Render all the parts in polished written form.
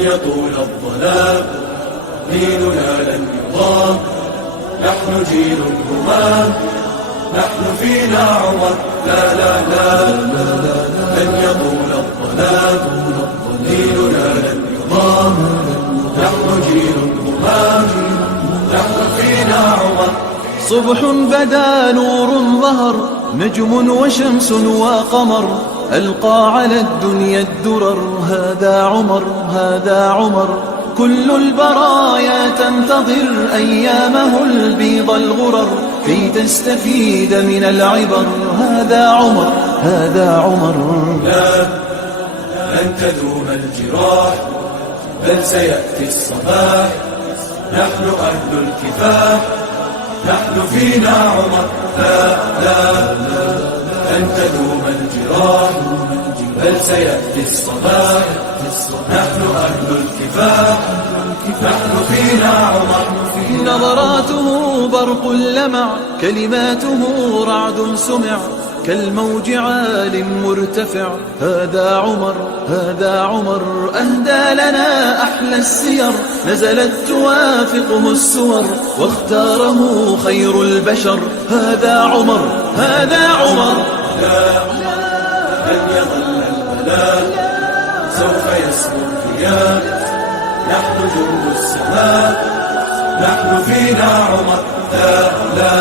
يطول الظلام ديننا لن يضام. نحن جيل همام، نحن فينا عمر. لا لا لا لن يطول الظلام ديننا لن يضام. نحن جيل همام، نحن فينا عمر. صبح بدا نور ظهر، نجم وشمس وقمر، ألقى على الدنيا الدرر. هذا عمر، هذا عمر. كل البرايا تنتظر أيامه البيض الغرر، كي تستفيد من العبر. هذا عمر، هذا عمر. لا لن تدوم الجراح، بل سيأتي الصباح. نحن أهل الكفاح، نحن فينا عمر. لا لا لن تدوم الجراح، بل سيأتي الصباح. نحن أهل الكفاح، نحن فينا عمر. نظراته برق لمع، كلماته رعد سمع، كالموج عال مرتفع. هذا عمر، هذا عمر. أهدى لنا أحلى السير، نزلت توافقه السور، واختاره خير البشر. هذا عمر، هذا عمر. لا لن يظل البلاء، سوف يسمو الرياح. نحن جند السماء، نحن فينا عمر. لا لا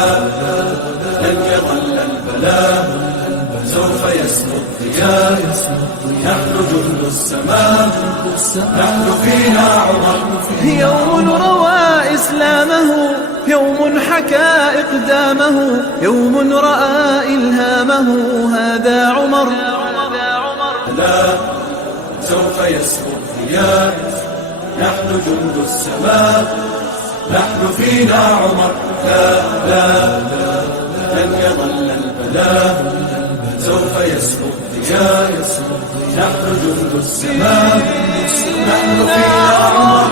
لن يظل البلاء، سوف يسمو الضياء. نحن جند السماء، نحن فينا عمر. يوم روى إسلامه، يوم حكى إقدامه، يوم رأى إلهامه. هذا عمر. لا سوف يسمو الضياء. نحن جند السماء، نحن فينا عمر. لا لا لن يظل البلاء، سوف يسمو الضياء. نحن جند السماء، نحن فينا عمر.